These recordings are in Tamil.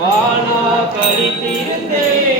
வானா கழித்திருந்தேன்.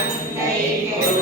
Amém.